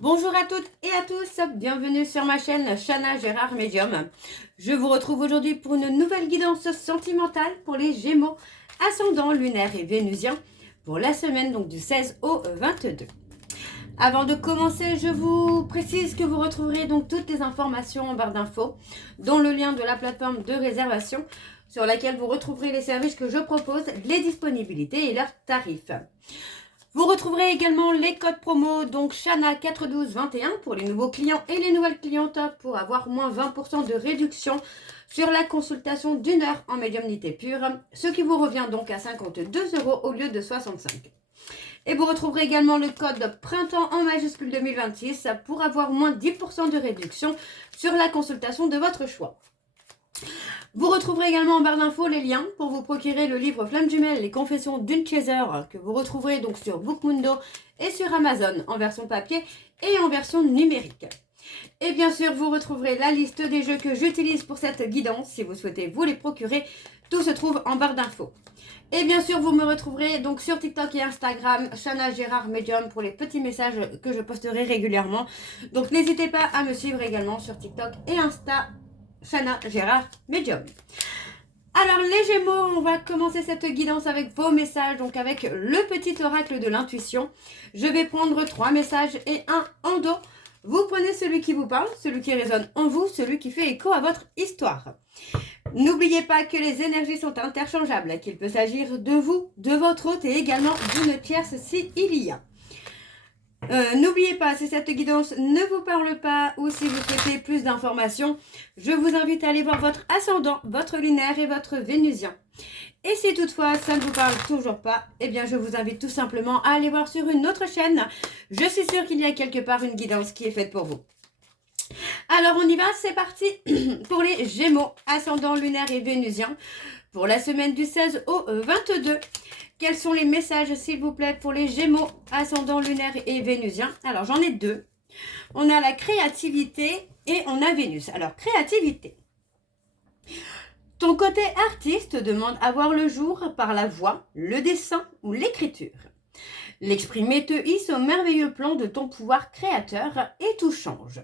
Bonjour à toutes et à tous, bienvenue sur ma chaîne Chana Gérard Medium. Je vous retrouve aujourd'hui pour une nouvelle guidance sentimentale pour les Gémeaux, ascendant lunaire et vénusien pour la semaine donc du 16 au 22. Avant de commencer, je vous précise que vous retrouverez donc toutes les informations en barre d'infos, dont le lien de la plateforme de réservation sur laquelle vous retrouverez les services que je propose, les disponibilités et leurs tarifs. Vous retrouverez également les codes promo, donc Chana 41221 pour les nouveaux clients et les nouvelles clientes pour avoir moins 20% de réduction sur la consultation d'une heure en médiumnité pure, ce qui vous revient donc à 52 € au lieu de 65. Et vous retrouverez également le code printemps en majuscule 2026 pour avoir moins 10% de réduction sur la consultation de votre choix. Vous retrouverez également en barre d'infos les liens pour vous procurer le livre Flamme Jumelle, les confessions d'une chaser, que vous retrouverez donc sur Bookmundo et sur Amazon en version papier et en version numérique. Et bien sûr, vous retrouverez la liste des jeux que j'utilise pour cette guidance si vous souhaitez vous les procurer. Tout se trouve en barre d'infos. Et bien sûr, vous me retrouverez donc sur TikTok et Instagram, Chana Gérard Medium, pour les petits messages que je posterai régulièrement. Donc n'hésitez pas à me suivre également sur TikTok et Insta, Chana Gérard Medium. Alors les Gémeaux, on va commencer cette guidance avec vos messages, donc avec le petit oracle de l'intuition. Je vais prendre 3 messages et un en dos. Vous prenez celui qui vous parle, celui qui résonne en vous, celui qui fait écho à votre histoire. N'oubliez pas que les énergies sont interchangeables, qu'il peut s'agir de vous, de votre hôte et également d'une tierce s'il y a. N'oubliez pas, si cette guidance ne vous parle pas ou si vous souhaitez plus d'informations, je vous invite à aller voir votre ascendant, votre lunaire et votre vénusien. Et si toutefois ça ne vous parle toujours pas, eh bien je vous invite tout simplement à aller voir sur une autre chaîne. Je suis sûre qu'il y a quelque part une guidance qui est faite pour vous. Alors on y va, c'est parti pour les Gémeaux, ascendant lunaire et vénusien, pour la semaine du 16 au 22. Quels sont les messages, s'il vous plaît, pour les Gémeaux, ascendant lunaire et vénusien? Alors, j'en ai 2. On a la créativité et on a Vénus. Alors, créativité. Ton côté artiste demande à voir le jour par la voix, le dessin ou l'écriture. L'exprimer te hisse au merveilleux plan de ton pouvoir créateur et tout change.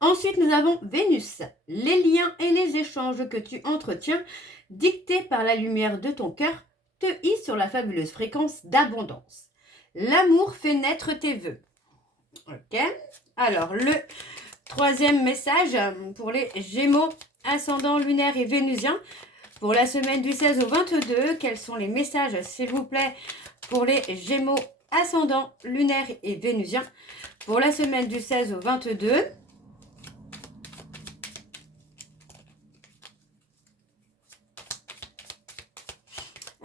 Ensuite, nous avons Vénus, les liens et les échanges que tu entretiens, dictés par la lumière de ton cœur, te hissent sur la fabuleuse fréquence d'abondance. L'amour fait naître tes vœux. Ok. Alors, le 3e message pour les Gémeaux, ascendant lunaire et vénusien, pour la semaine du 16 au 22. Quels sont les messages, s'il vous plaît, pour les Gémeaux, ascendant lunaire et vénusien, pour la semaine du 16 au 22.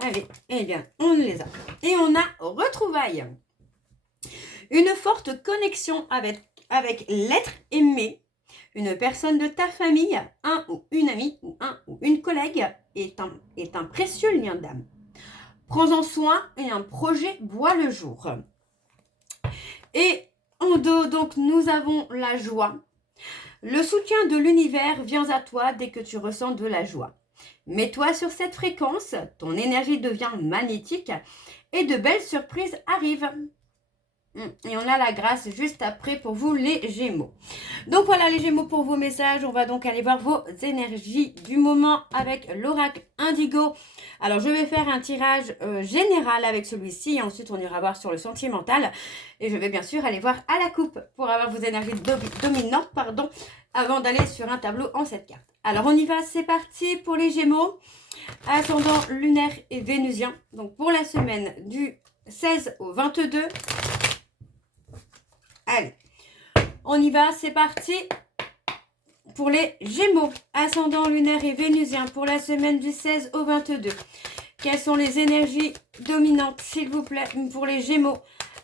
Allez, eh bien, on les a. Et on a retrouvailles. Une forte connexion avec l'être aimé, une personne de ta famille, un ou une amie, ou un ou une collègue, est un précieux lien d'âme. Prends-en soin et un projet voit le jour. Et en dos, donc, nous avons la joie. Le soutien de l'univers vient à toi dès que tu ressens de la joie. Mets-toi sur cette fréquence, ton énergie devient magnétique et de belles surprises arrivent. Et on a la grâce juste après pour vous les Gémeaux. Donc voilà les Gémeaux pour vos messages. On va donc aller voir vos énergies du moment avec l'oracle Indigo. Alors je vais faire un tirage général avec celui-ci et ensuite on ira voir sur le sentimental. Et je vais bien sûr aller voir à la coupe pour avoir vos énergies dominantes, avant d'aller sur un tableau en 7 cartes. Alors on y va, c'est parti pour les Gémeaux, ascendant lunaire et vénusien. Donc pour la semaine du 16 au 22. Allez, on y va, c'est parti pour les Gémeaux, ascendant lunaire et vénusien, pour la semaine du 16 au 22. Quelles sont les énergies dominantes, s'il vous plaît, pour les Gémeaux,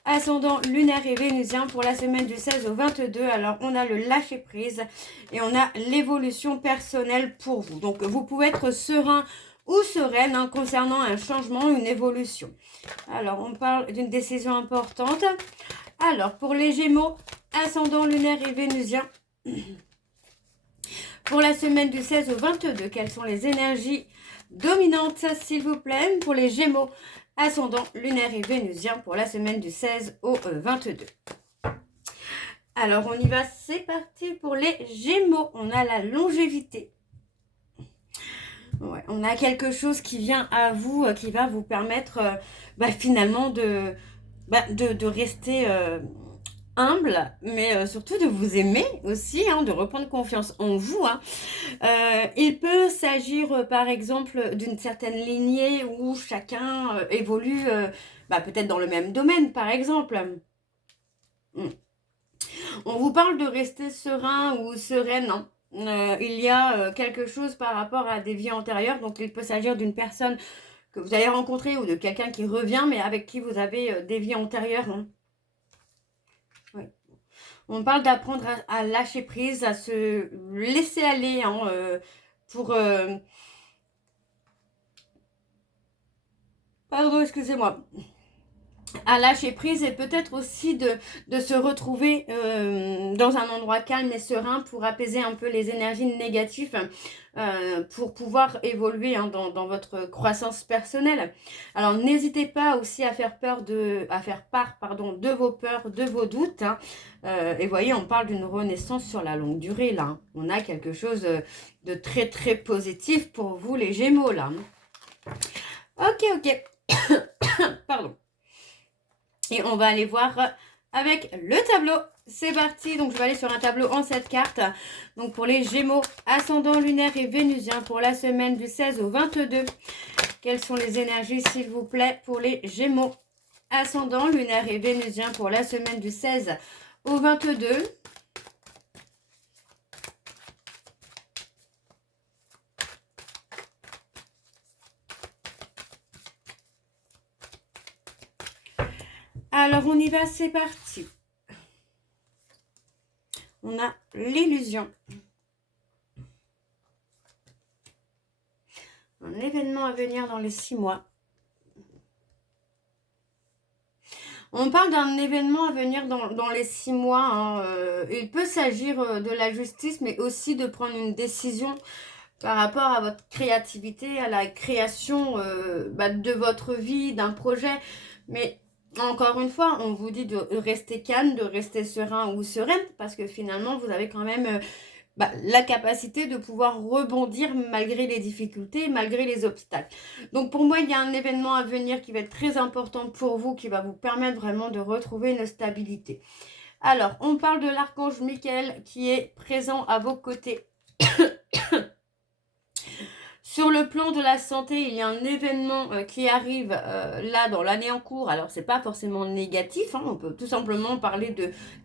ascendant lunaire et vénusien, pour la semaine du 16 au 22. Alors, on a le lâcher-prise et on a l'évolution personnelle pour vous. Donc, vous pouvez être serein ou sereine concernant un changement, une évolution. Alors, on parle d'une décision importante. Alors, pour les Gémeaux, ascendant lunaire et vénusien, pour la semaine du 16 au 22, quelles sont les énergies dominantes, s'il vous plaît, pour les Gémeaux, ascendant lunaire et vénusien, pour la semaine du 16 au 22. Alors, on y va, c'est parti pour les Gémeaux. On a la longévité. Ouais, on a quelque chose qui vient à vous, qui va vous permettre finalement de rester humble, mais surtout de vous aimer aussi, hein, de reprendre confiance en vous. Hein. Il peut s'agir par exemple d'une certaine lignée où chacun évolue peut-être dans le même domaine par exemple. Hmm. On vous parle de rester serein ou sereine. Hein. Il y a quelque chose par rapport à des vies antérieures. Donc, il peut s'agir d'une personne que vous allez rencontrer ou de quelqu'un qui revient, mais avec qui vous avez des vies antérieures. Hein. Oui. On parle d'apprendre à lâcher prise, à se laisser aller hein, pour... Pardon, excusez-moi. À lâcher prise et peut-être aussi de se retrouver dans un endroit calme et serein pour apaiser un peu les énergies négatives pour pouvoir évoluer hein, dans votre croissance personnelle. Alors n'hésitez pas aussi à faire part de vos peurs, de vos doutes. Hein. Et voyez, on parle d'une renaissance sur la longue durée là. Hein. On a quelque chose de très très positif pour vous les Gémeaux là. Ok. Pardon. Et on va aller voir avec le tableau. C'est parti. Donc, je vais aller sur un tableau en 7 cartes. Donc, pour les Gémeaux, ascendant lunaire et vénusien pour la semaine du 16 au 22. Quelles sont les énergies, s'il vous plaît, pour les Gémeaux? Ascendant lunaire et vénusien pour la semaine du 16 au 22. Alors, on y va, c'est parti. On a l'illusion. Un événement à venir dans les 6 mois. On parle d'un événement à venir dans les 6 mois. Hein. Il peut s'agir de la justice, mais aussi de prendre une décision par rapport à votre créativité, à la création de votre vie, d'un projet. Mais encore une fois, on vous dit de rester calme, de rester serein ou sereine, parce que finalement, vous avez quand même la capacité de pouvoir rebondir malgré les difficultés, malgré les obstacles. Donc pour moi, il y a un événement à venir qui va être très important pour vous, qui va vous permettre vraiment de retrouver une stabilité. Alors, on parle de l'archange Michael qui est présent à vos côtés. Sur le plan de la santé, il y a un événement qui arrive là dans l'année en cours. Alors, c'est pas forcément négatif. Hein, on peut tout simplement parler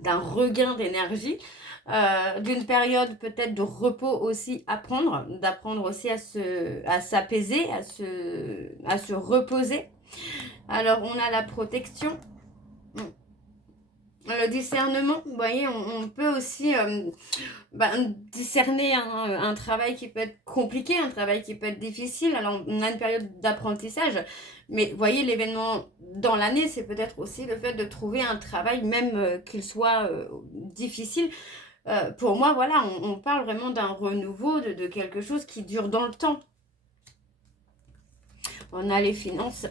d'un regain d'énergie, d'une période peut-être de repos aussi à prendre, d'apprendre aussi à s'apaiser, à se reposer. Alors, on a la protection. Le discernement, vous voyez, on peut aussi discerner un travail qui peut être compliqué, un travail qui peut être difficile. Alors, on a une période d'apprentissage, mais vous voyez, l'événement dans l'année, c'est peut-être aussi le fait de trouver un travail, même qu'il soit difficile. Pour moi, voilà, on parle vraiment d'un renouveau, de quelque chose qui dure dans le temps. On a les finances.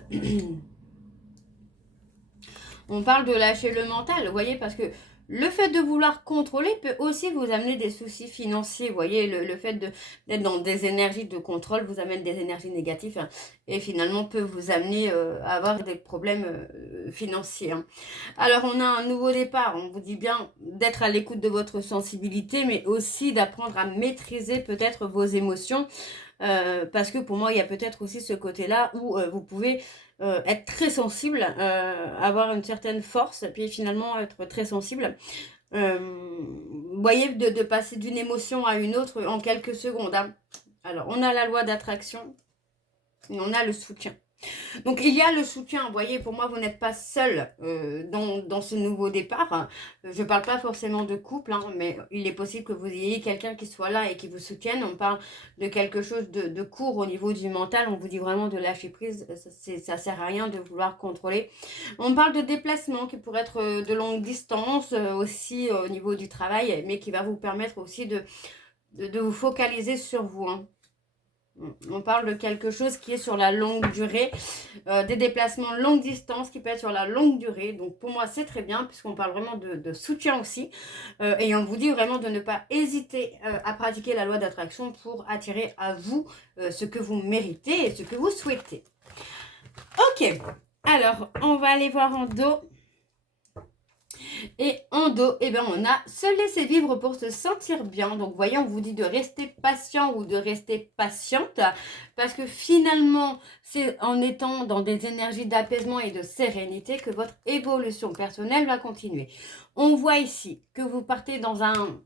On parle de lâcher le mental, vous voyez, parce que le fait de vouloir contrôler peut aussi vous amener des soucis financiers. Vous voyez, le fait d'être dans des énergies de contrôle vous amène des énergies négatives hein, et finalement peut vous amener à avoir des problèmes financiers. Hein. Alors, on a un nouveau départ. On vous dit bien d'être à l'écoute de votre sensibilité, mais aussi d'apprendre à maîtriser peut-être vos émotions. Parce que pour moi, il y a peut-être aussi ce côté-là où vous pouvez être très sensible, avoir une certaine force, et puis finalement être très sensible. Vous voyez, de passer d'une émotion à une autre en quelques secondes. Hein. Alors, on a la loi d'attraction et on a le soutien. Donc, il y a le soutien. Vous voyez, pour moi, vous n'êtes pas seul dans ce nouveau départ. Je ne parle pas forcément de couple, hein, mais il est possible que vous ayez quelqu'un qui soit là et qui vous soutienne. On parle de quelque chose de court au niveau du mental. On vous dit vraiment de lâcher prise. Ça ne sert à rien de vouloir contrôler. On parle de déplacement qui pourrait être de longue distance aussi au niveau du travail, mais qui va vous permettre aussi de vous focaliser sur vous. Hein. On parle de quelque chose qui est sur la longue durée, des déplacements longue distance qui peut être sur la longue durée. Donc pour moi, c'est très bien puisqu'on parle vraiment de soutien aussi. Et on vous dit vraiment de ne pas hésiter à pratiquer la loi d'attraction pour attirer à vous ce que vous méritez et ce que vous souhaitez. Ok, alors on va aller voir en dos. Et en dos, eh bien, on a se laisser vivre pour se sentir bien. Donc, voyez, on vous dit de rester patient ou de rester patiente. Parce que finalement, c'est en étant dans des énergies d'apaisement et de sérénité que votre évolution personnelle va continuer. On voit ici que vous partez dans un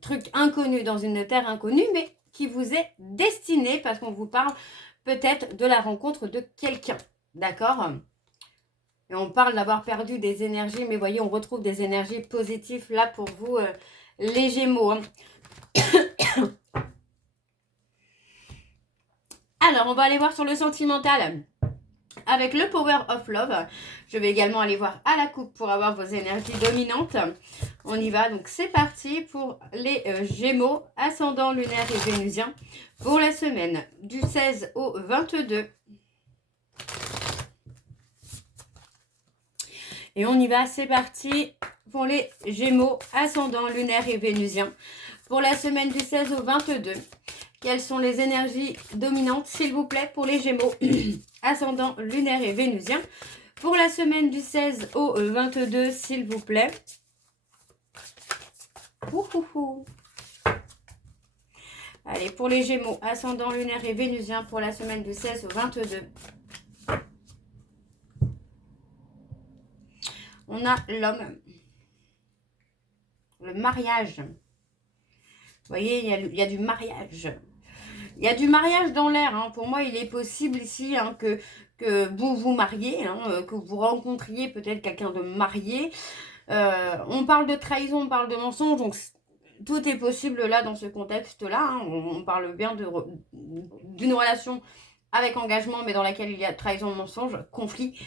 truc inconnu, dans une terre inconnue, mais qui vous est destiné parce qu'on vous parle peut-être de la rencontre de quelqu'un. D'accord ? Et on parle d'avoir perdu des énergies, mais voyez, on retrouve des énergies positives là pour vous, les Gémeaux. Hein. Alors, on va aller voir sur le sentimental avec le Power of Love. Je vais également aller voir à la coupe pour avoir vos énergies dominantes. On y va, donc c'est parti pour les Gémeaux, ascendant lunaire et vénusien, pour la semaine du 16 au 22. Et on y va, c'est parti pour les Gémeaux, ascendant lunaire et vénusien. Pour la semaine du 16 au 22, quelles sont les énergies dominantes, s'il vous plaît, pour les Gémeaux, ascendant lunaire et vénusien. Pour la semaine du 16 au 22, s'il vous plaît. Allez, pour les Gémeaux, ascendant lunaire et vénusien, pour la semaine du 16 au 22. On a l'homme, le mariage. Vous voyez, il y a du mariage. Il y a du mariage dans l'air. Hein. Pour moi, il est possible ici hein, que vous vous mariez, hein, que vous rencontriez peut-être quelqu'un de marié. On parle de trahison, on parle de mensonge. Donc, tout est possible là dans ce contexte-là. Hein. On parle bien d'une relation avec engagement, mais dans laquelle il y a trahison, mensonge, conflit.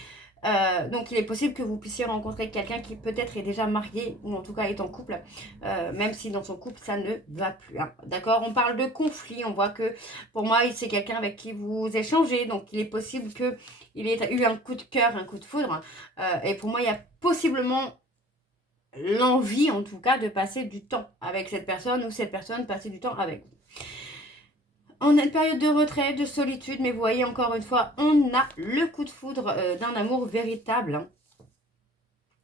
Donc il est possible que vous puissiez rencontrer quelqu'un qui peut-être est déjà marié ou en tout cas est en couple, même si dans son couple ça ne va plus. Hein. D'accord, on parle de conflit, on voit que pour moi c'est quelqu'un avec qui vous échangez, donc il est possible qu'il ait eu un coup de cœur, un coup de foudre, et pour moi il y a possiblement l'envie en tout cas de passer du temps avec cette personne ou cette personne passer du temps avec vous. On a une période de retrait, de solitude, mais vous voyez, encore une fois, on a le coup de foudre d'un amour véritable. Hein.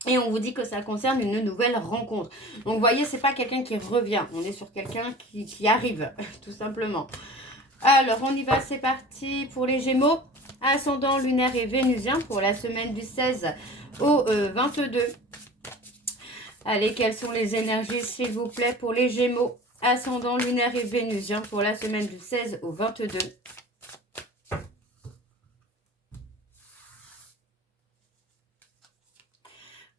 Et on vous dit que ça concerne une nouvelle rencontre. Donc, vous voyez, c'est pas quelqu'un qui revient. On est sur quelqu'un qui arrive, tout simplement. Alors, on y va, c'est parti pour les Gémeaux. Ascendant lunaire et vénusien pour la semaine du 16 au 22. Allez, quelles sont les énergies, s'il vous plaît, pour les Gémeaux? Ascendant lunaire et vénusien pour la semaine du 16 au 22.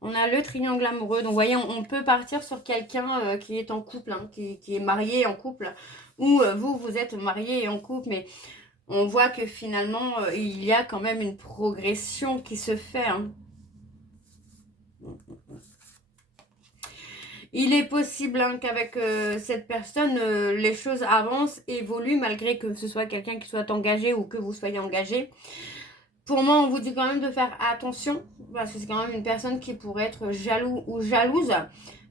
On a le triangle amoureux. Donc, vous voyez, on peut partir sur quelqu'un qui est en couple, hein, qui est marié en couple. Ou vous êtes marié et en couple, mais on voit que finalement, il y a quand même une progression qui se fait. Hein. Il est possible hein, qu'avec cette personne, les choses avancent, évoluent, malgré que ce soit quelqu'un qui soit engagé ou que vous soyez engagé. Pour moi, on vous dit quand même de faire attention, parce que c'est quand même une personne qui pourrait être jaloux ou jalouse,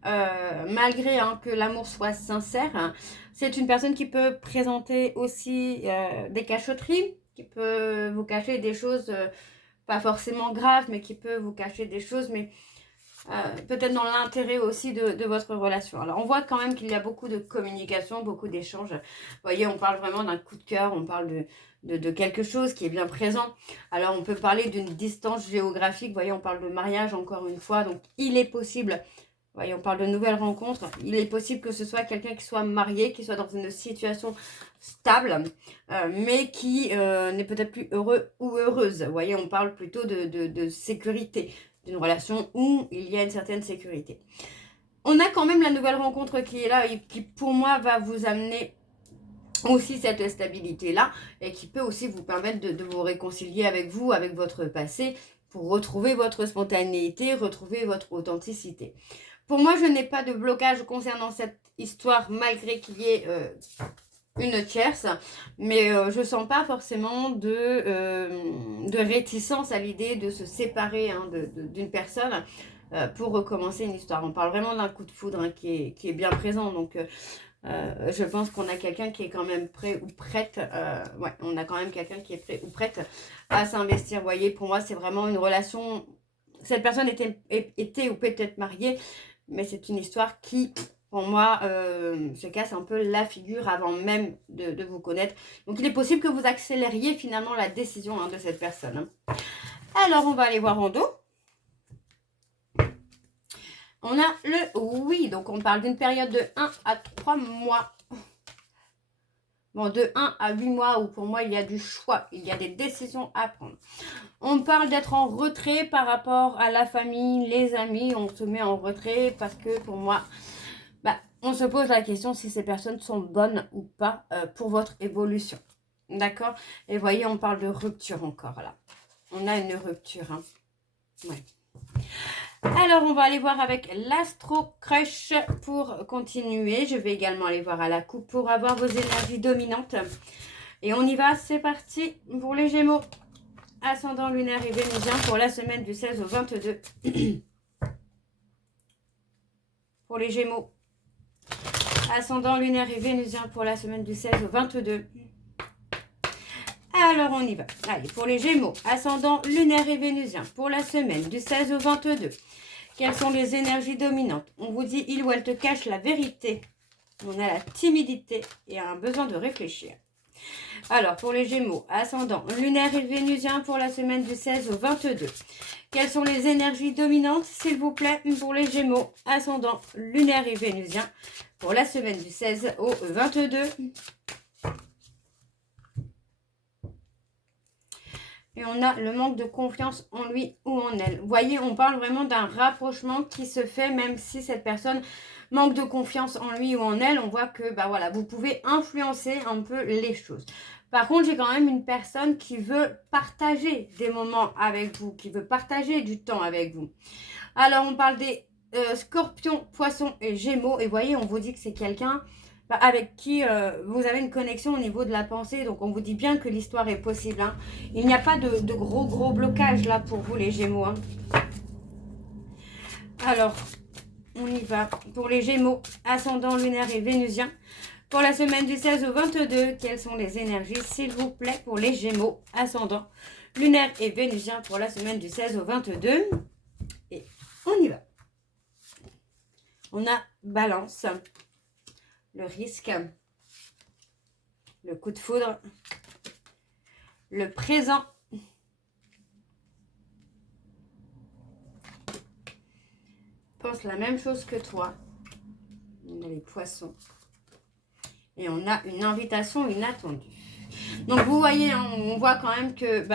malgré hein, que l'amour soit sincère. C'est une personne qui peut présenter aussi des cachotteries, qui peut vous cacher des choses, pas forcément graves, mais qui peut vous cacher des choses, mais peut-être dans l'intérêt aussi de votre relation. Alors, on voit quand même qu'il y a beaucoup de communication, beaucoup d'échanges. Vous voyez, on parle vraiment d'un coup de cœur, on parle de quelque chose qui est bien présent. Alors, on peut parler d'une distance géographique. Vous voyez, on parle de mariage encore une fois. Donc, il est possible, vous voyez, on parle de nouvelles rencontres. Il est possible que ce soit quelqu'un qui soit marié, qui soit dans une situation stable, mais qui n'est peut-être plus heureux ou heureuse. Vous voyez, on parle plutôt de sécurité, d'une relation où il y a une certaine sécurité. On a quand même la nouvelle rencontre qui est là et qui, pour moi, va vous amener aussi cette stabilité-là et qui peut aussi vous permettre de vous réconcilier avec vous, avec votre passé, pour retrouver votre spontanéité, retrouver votre authenticité. Pour moi, je n'ai pas de blocage concernant cette histoire, malgré qu'il y ait une tierce, mais je sens pas forcément de réticence à l'idée de se séparer hein, d'une personne pour recommencer une histoire. On parle vraiment d'un coup de foudre hein, qui est bien présent, donc je pense qu'on a quelqu'un qui est quand même prêt ou prête, ouais, on a quand même quelqu'un qui est prêt ou prête à s'investir. Vous voyez, pour moi, c'est vraiment une relation, cette personne était ou peut-être mariée, mais c'est une histoire qui pour moi, se casse un peu la figure avant même de vous connaître. Donc, il est possible que vous accélériez finalement la décision hein, de cette personne. Alors, on va aller voir en dos. On a le oui, donc on parle d'une période de 1 à 3 mois. Bon, de 1 à 8 mois où pour moi, il y a du choix, il y a des décisions à prendre. On parle d'être en retrait par rapport à la famille, les amis. On se met en retrait parce que pour moi... on se pose la question si ces personnes sont bonnes ou pas pour votre évolution. D'accord? Et voyez, on parle de rupture encore là. On a une rupture. Hein. Ouais. Alors, on va aller voir avec l'Astro Crush pour continuer. Je vais également aller voir à la coupe pour avoir vos énergies dominantes. Et on y va, c'est parti pour les Gémeaux. Ascendant lunaire et vénusien pour la semaine du 16 au 22. Pour les Gémeaux. Ascendant lunaire et vénusien pour la semaine du 16 au 22. Alors, on y va. Allez, pour les Gémeaux, ascendant lunaire et vénusien pour la semaine du 16 au 22. Quelles sont les énergies dominantes? On vous dit, il ou elle te cache la vérité. On a la timidité et un besoin de réfléchir. Alors, pour les Gémeaux, ascendant lunaire et vénusien pour la semaine du 16 au 22. Quelles sont les énergies dominantes, s'il vous plaît, pour les Gémeaux, ascendant lunaire et vénusien pour la semaine du 16 au 22. Et on a le manque de confiance en lui ou en elle. Vous voyez, on parle vraiment d'un rapprochement qui se fait, même si cette personne manque de confiance en lui ou en elle. On voit que, bah voilà, vous pouvez influencer un peu les choses. Par contre, j'ai quand même une personne qui veut partager des moments avec vous, qui veut partager du temps avec vous. Alors, on parle des scorpions, poissons et gémeaux. Et vous voyez, on vous dit que c'est quelqu'un avec qui vous avez une connexion au niveau de la pensée. Donc, on vous dit bien que l'histoire est possible. Hein. Il n'y a pas de gros blocage là pour vous, les Gémeaux. Hein. Alors, on y va. Pour les Gémeaux, ascendant lunaire et vénusien. Pour la semaine du 16 au 22, quelles sont les énergies, s'il vous plaît, pour les Gémeaux, ascendant lunaire et vénusien pour la semaine du 16 au 22. Et on y va. On a Balance. Le risque, le coup de foudre, le présent, pense la même chose que toi. On a les poissons. Et on a une invitation inattendue. Donc vous voyez, hein, on voit quand même que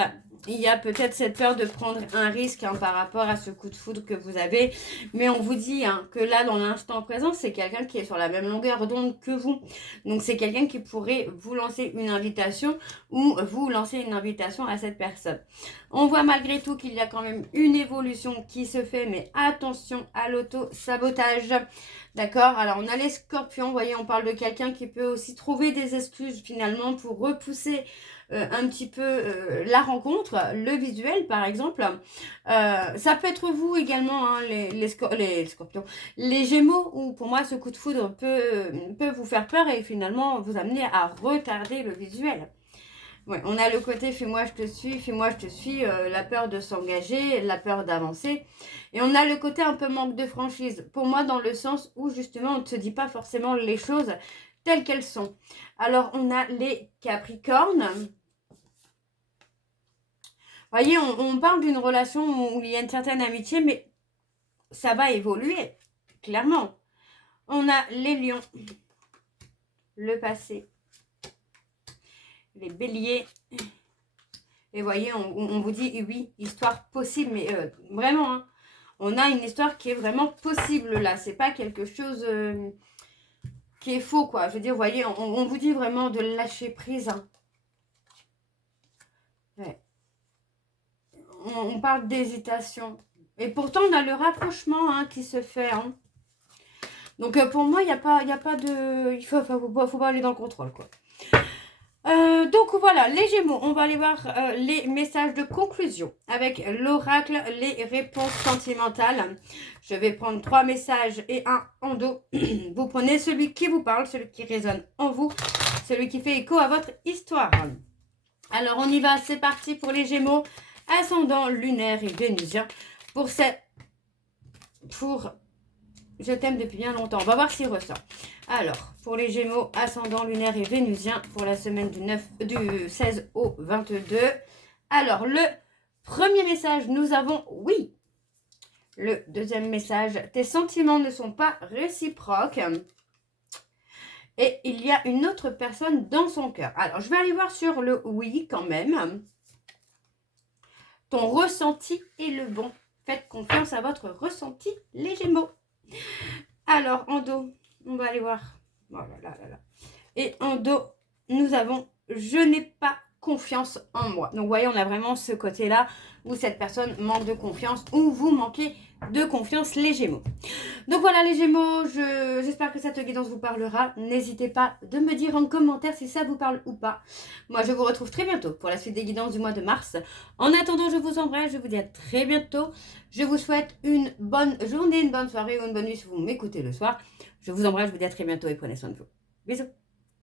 il y a peut-être cette peur de prendre un risque hein, par rapport à ce coup de foudre que vous avez. Mais on vous dit hein, que là, dans l'instant présent, c'est quelqu'un qui est sur la même longueur d'onde que vous. Donc, c'est quelqu'un qui pourrait vous lancer une invitation ou vous lancer une invitation à cette personne. On voit malgré tout qu'il y a quand même une évolution qui se fait. Mais attention à l'auto-sabotage. D'accord? Alors, on a les scorpions. Vous voyez, on parle de quelqu'un qui peut aussi trouver des excuses finalement pour repousser un petit peu la rencontre, le visuel par exemple. Ça peut être vous également, hein, les scorpions, les gémeaux, où pour moi ce coup de foudre peut vous faire peur et finalement vous amener à retarder le visuel. Ouais, on a le côté fais-moi je te suis, la peur de s'engager, la peur d'avancer. Et on a le côté un peu manque de franchise. Pour moi, dans le sens où justement on ne se dit pas forcément les choses telles qu'elles sont. Alors, on a les Capricornes. Vous voyez, on parle d'une relation où il y a une certaine amitié, mais ça va évoluer, clairement. On a les lions, le passé, les béliers. Et vous voyez, on vous dit, oui, histoire possible, mais vraiment, hein, on a une histoire qui est vraiment possible là. C'est pas quelque chose qui est faux, quoi. Je veux dire, vous voyez, on vous dit vraiment de lâcher prise. Hein. Ouais. On parle d'hésitation. Et pourtant, on a le rapprochement hein, qui se fait. Hein. Donc, pour moi, il n'y a pas de... Il faut pas aller dans le contrôle, quoi. Donc voilà, les Gémeaux, on va aller voir les messages de conclusion avec l'oracle, les réponses sentimentales. Je vais prendre 3 messages et un en dos. Vous prenez celui qui vous parle, celui qui résonne en vous, celui qui fait écho à votre histoire. Alors on y va, c'est parti pour les Gémeaux, ascendant lunaire et vénusien. Je t'aime depuis bien longtemps. On va voir s'il ressort. Alors, pour les Gémeaux, ascendant lunaire et vénusien, pour la semaine du 16 au 22. Alors, le premier message, nous avons oui. Le deuxième message, tes sentiments ne sont pas réciproques. Et il y a une autre personne dans son cœur. Alors, je vais aller voir sur le oui quand même. Ton ressenti est le bon. Faites confiance à votre ressenti, les Gémeaux. Alors, en dos, on va aller voir. Oh là là là là. Et en dos, nous avons « Je n'ai pas confiance en moi ». Donc, vous voyez, on a vraiment ce côté-là où cette personne manque de confiance, ou vous manquez de confiance, les Gémeaux. Donc, voilà, les Gémeaux, j'espère que cette guidance vous parlera. N'hésitez pas de me dire en commentaire si ça vous parle ou pas. Moi, je vous retrouve très bientôt pour la suite des guidances du mois de mars. En attendant, je vous embrasse, je vous dis à très bientôt. Je vous souhaite une bonne journée, une bonne soirée ou une bonne nuit si vous m'écoutez le soir. Je vous embrasse, je vous dis à très bientôt et prenez soin de vous. Bisous.